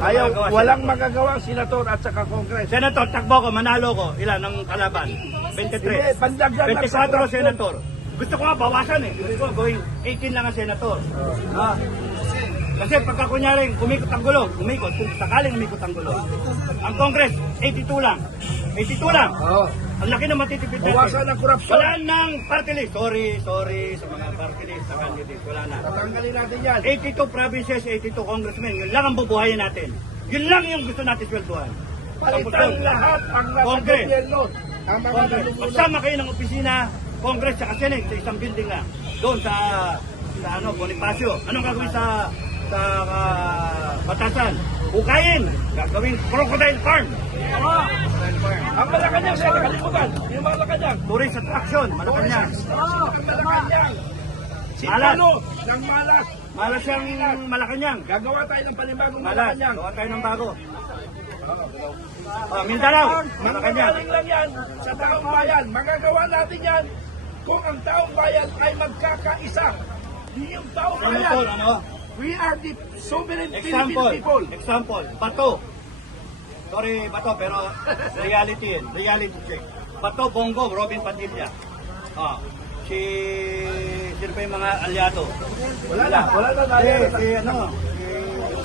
Ayaw, Magagawa walang magagawa ang senator at saka kongres. Senator, takbo ko, manalo ko. Ilan ang kalaban? Hindi, 23. pandagdag sa 24 senator. Gusto ko nga bawasan eh. Gusto ko gawing 18 lang ang senator. Ha? Kasi pagka kunyaring umikot ang gulo, umikot, kung sakaling umikot ang gulo. Ang Congress, 82 lang. 82 lang. Oo. Ang laki na matitipid natin. Bawasan ang korupsyon. Wala nang party list. Sorry, sorry sa mga party list, sa candidates. Wala na. Tatanggalin natin yan. 82 provinces, 82 congressmen. Yun lang ang bubuhayin natin. Yun lang yung gusto natin sweldohan. Palitan lahat ang nasa Congress. gobyerno. Ang mga Congress. Magsama kayo ng opisina, Congress at Senate sa isang building lang. Doon sa sa ano, Bonifacio. Anong gagawin sa sa ah, Batasan? Hukayin. Gagawin crocodile farm. Ang Malacanang sa nakalimutan. Yung Malacanang. Tourist attraction, Malacanang. Ang Malacanang. Si Malas. Ano ng Malas. Malas siyang Malacanang. Gagawa tayo ng panibagong Malas. Malacanang. Gawa tayo ng bago. Ah, Mindanao, Malacanang. Manggagaling lang yan sa taong bayan. Magagawa natin yan kung ang taong bayan ay magkakaisa. Yung taong Ano bayan. to, ano? We are the sovereign Example, Philippine people. example, Bato. Sorry, Bato, pero reality yun. Reality check. Bato, Bongo, Robin Padilla. Ah, si... Sino pa yung mga alyado? Wala na, wala na, Si, si ano, si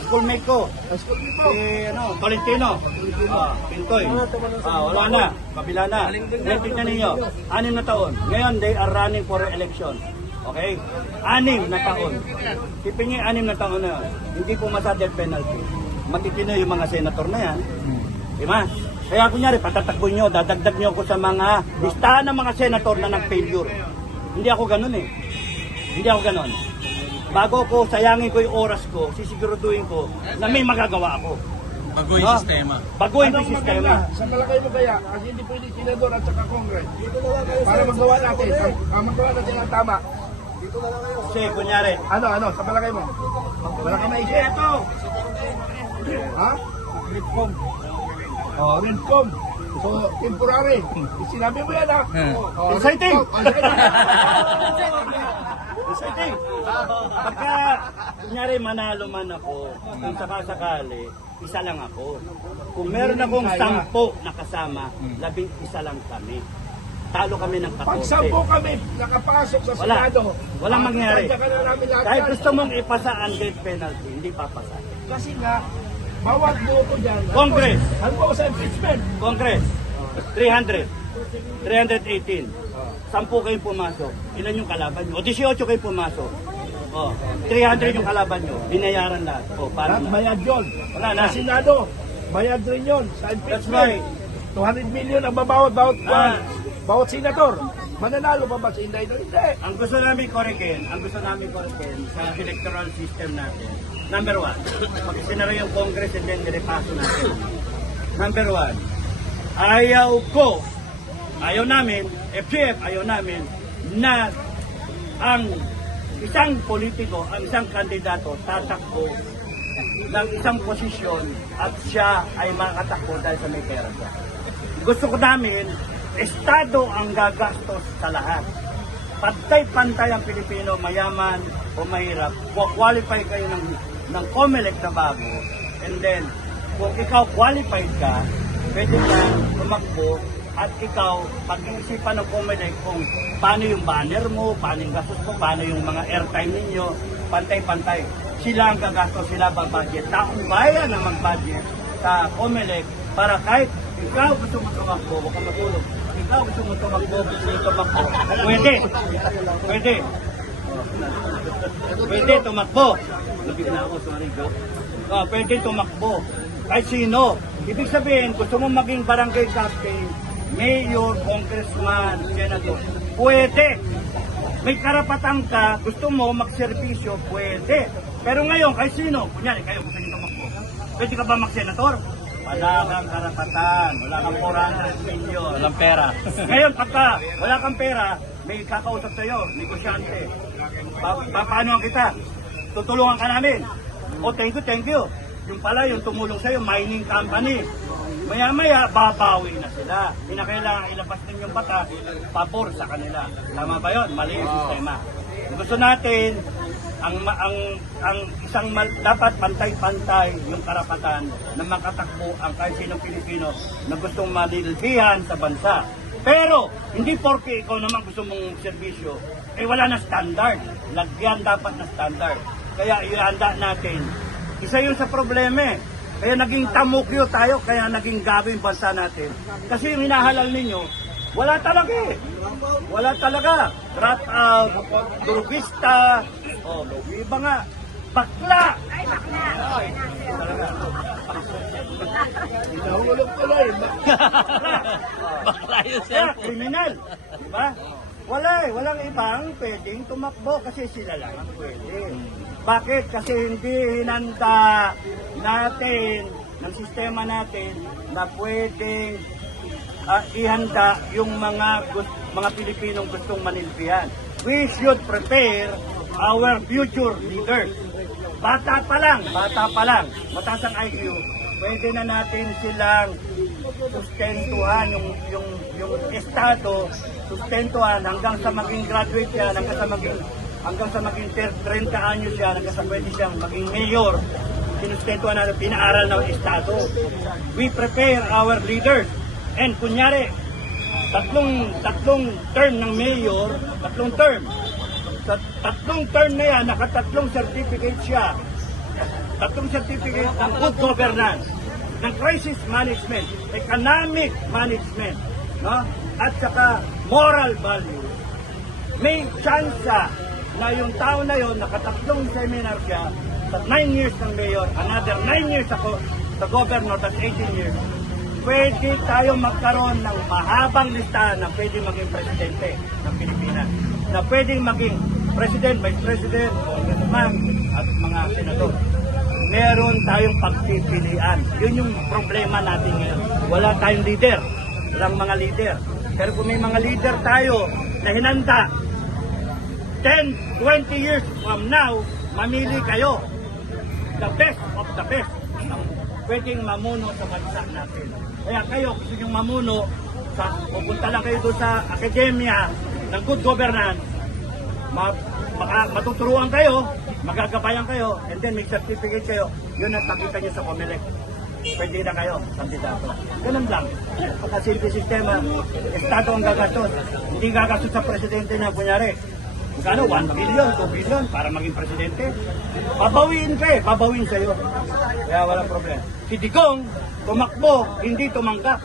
schoolmate ko. Si ano, Tolentino. Ah, Pintoy. Ah, wala na. Kabila na. Ngayon, tingnan ninyo. Anim na taon. Ngayon, they are running for election. Okay? Anim na taon. Tipingin anim na taon na yun. Hindi po death penalty. Matitino yung mga senator na yan. Di ba? Kaya kunyari, patatakbo nyo, dadagdag nyo ako sa mga listahan ng mga senator na nag-failure. Hindi ako ganun eh. Hindi ako ganun. Bago ko sayangin ko yung oras ko, sisiguraduhin ko na may magagawa ako. Bago yung No? sistema. Anong yung sistema. maganda? Sa palagay mo kaya, kasi hindi pwede senador at saka kongres. Para magawa natin, ang, ang magawa natin ang tama. Kasi kunyari, Ano, ano, sa palagay mo? Wala ka maisip? Ito! Ha? Redcom. Oh, Redcom. So, temporary. Sinabi mo yan ha? Oh, Exciting! Oh, exciting. exciting. Pagka, kunyari manalo man ako, kung sakasakali, isa lang ako. Kung meron akong sampo na kasama, labing isa lang kami. Talo kami ng 14. Pag sampo kami nakapasok sa Wala. Senado, Walang mangyari. na Kahit gusto mong ipasa ang death penalty, hindi papasa. Kasi nga, bawat boto dyan. Congress. Po sa impeachment? Congress, 300. 318. Sampu kayong pumasok. Ilan yung kalaban nyo? O 18 kayo pumasok. O, 300 yung kalaban nyo. Binayaran lahat. O, Lahat paano na? bayad yun. Wala na. Sa Senado, bayad rin yun. Sa That's impeachment, right. 200 million ang babawat bawat Ah. Bawat senador. Mananalo pa ba sa Inday? Hindi. Ang gusto namin korekin, ang gusto namin korekin sa electoral system natin, number one, pag sinara yung Congress and then nirepaso natin. Number one, ayaw ko, ayaw namin, FGF, ayaw namin, na ang isang politiko, ang isang kandidato tatakbo ng isang posisyon at siya ay makatakbo dahil sa may pera siya. Gusto ko namin, Estado ang gagastos sa lahat. Pantay-pantay ang Pilipino, mayaman o mahirap. Qualify kayo ng, ng COMELEC na bago. And then, kung ikaw qualified ka, pwede ka tumakbo at ikaw, pag-iisipan ng COMELEC kung paano yung banner mo, paano yung gastos mo, paano yung mga airtime ninyo, pantay-pantay. Sila ang gagastos, sila ba budget. Taong bayan ang mag-budget sa COMELEC para kahit ikaw gusto mo tumakbo, huwag kang matulog. Ikaw gusto mo tumakbo, gusto mo tumakbo. Pwede. Pwede. Pwede tumakbo. Nabig na ako, sorry, go. Ah, pwede tumakbo. Kahit sino. Ibig sabihin, gusto mo maging barangay captain, mayor, congressman, senator. Pwede. May karapatan ka, gusto mo magserbisyo, pwede. Pero ngayon, kahit sino, kunyari, kayo gusto niyo tumakbo. Pwede ka ba mag-senator? Wala kang karapatan, wala kang 400 million. Walang pera. Ngayon, pagka wala kang pera, may kakausap sa'yo, negosyante. Pa pa- paano kita? Tutulungan ka namin. O, thank you, thank you. Yung pala, yung tumulong sa'yo, mining company. Maya-maya, babawi na sila. Pinakailangan ilabas din yung bata, pabor sa kanila. Tama ba yun? Mali yung sistema. Gusto natin, ang ang ang isang mal- dapat pantay-pantay yung karapatan na makatakbo ang kahit sinong Pilipino na gustong manilbihan sa bansa. Pero hindi porke ikaw naman gusto mong serbisyo, eh wala na standard. Lagyan dapat na standard. Kaya ihanda natin. Isa yun sa problema eh. Kaya naging tamukyo tayo, kaya naging gabi yung bansa natin. Kasi yung hinahalal ninyo, wala talaga eh. Wala talaga. Rat out, durugista, oh, iba nga. Bakla! Ay, bakla. Ay, talaga. Nahulog tuloy. Bakla yun sir. kriminal. Diba? Wala eh. Walang ibang pwedeng tumakbo kasi sila lang ang pwede. Bakit? Kasi hindi hinanda natin ng sistema natin na pwedeng ah, ihanda yung mga mga Pilipinong gustong manilbihan. We should prepare our future leaders. Bata pa lang, bata pa lang, mataas ang IQ, pwede na natin silang sustentuhan yung yung yung estado sustentuhan hanggang sa maging graduate yan hanggang sa maging hanggang sa maging 30 anyos yan hanggang sa pwede siyang maging mayor. Sinustentuhan natin pinaaral ng estado. We prepare our leaders and kunyari tatlong tatlong term ng mayor tatlong term. Sa tatlong term na yan nakatatlong certificate siya. Tatlong certificate ng good governance, ng crisis management, economic management, no? at saka moral value, may chance na yung tao na yon nakatatlong seminar siya sa 9 years ng mayor, another 9 years ako sa governor, that's 18 years, pwede tayo magkaroon ng mahabang listahan na pwede maging presidente ng Pilipinas. Na pwedeng maging president, vice president, congressman, at mga senador. Meron tayong pagpipilian. Yun yung problema natin ngayon. Wala tayong leader. Walang mga leader. Pero kung may mga leader tayo na hinanda, 10, 20 years from now, mamili kayo the best of the best ang pwedeng mamuno sa bansa natin. Kaya kayo, gusto nyo mamuno, sa, pupunta lang kayo doon sa akademya ng good governance, ma, maka, matuturuan kayo, magagabayan kayo, and then may certificate kayo, yun ang pakita nyo sa COMELEC. Pwede na kayo, kandidato. Ganun lang. Pagkasimple sistema, Estado ang gagastos. Hindi gagastos sa presidente na, kunyari, Kano? 1 billion, 2 billion para maging presidente. Babawiin ka eh, babawiin sa'yo. Kaya wala problema. Si Digong, tumakbo, hindi tumanggap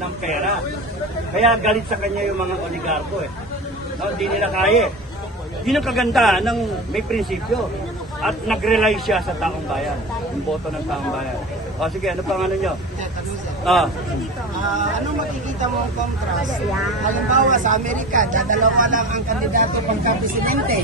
ng pera. Kaya galit sa kanya yung mga oligarko eh. No, hindi nila kaya eh. Yun ang kagandahan ng may prinsipyo. At nag-rely siya sa taong bayan. Yung boto ng taong bayan. O sige, ano pang ano nyo? Ah, Ah, ano makikita mo ang contrast? Halimbawa sa Amerika, dadalawa lang ang kandidato pagka-presidente.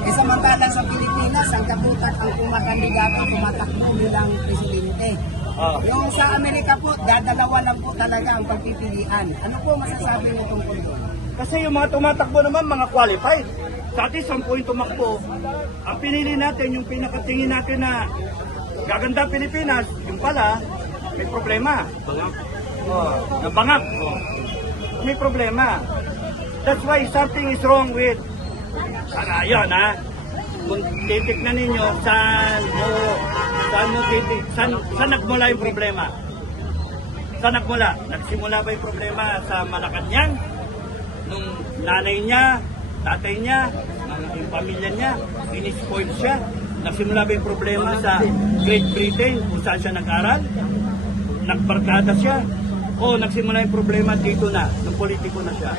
E samantala sa Pilipinas, ang katutak ang kumakandidato tumatakbo bilang presidente. ah. Yung sa Amerika po, dadalawa lang po talaga ang pagpipilian. Ano po masasabi niyo tungkol doon? Kasi yung mga tumatakbo naman, mga qualified. Sa atin, 10 yung tumakbo. Ang pinili natin, yung pinakatingin natin na gaganda Pilipinas, yung pala, may problema. Bangak. Oh, nabangak. Oh. May problema. That's why something is wrong with Saka yun ha. Kung titignan ninyo saan mo saan mo titig, saan, saan nagmula yung problema? Saan nagmula? Nagsimula ba yung problema sa Malacanang? Nung nanay niya, tatay niya, ang, pamilya niya, sinispoil siya. Nagsimula ba yung problema sa Great Britain kung saan siya nag-aral? Nagbarkada siya? O nagsimula yung problema dito na, nung politiko na siya?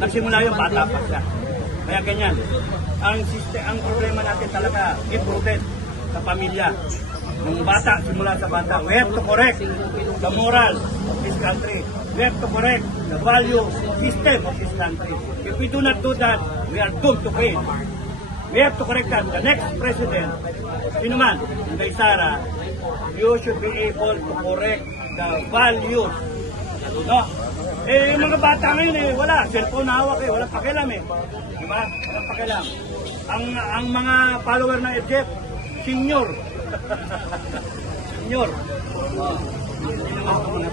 Nagsimula yung bata pa siya. Kaya ganyan. Ang system, ang problema natin talaga, rooted sa pamilya. Nung bata, simula sa bata, we have to correct the moral of this country. We have to correct the value system of this country. If we do not do that, we are doomed to fail. We have to correct that. The next president, sino man, Inday Sara, you should be able to correct the values No? Eh, yung mga bata ngayon eh, wala. Cellphone hawak eh, walang pakialam eh. Diba? Walang pakialam. Ang, ang mga follower ng FJF, senior. Senior. Oh.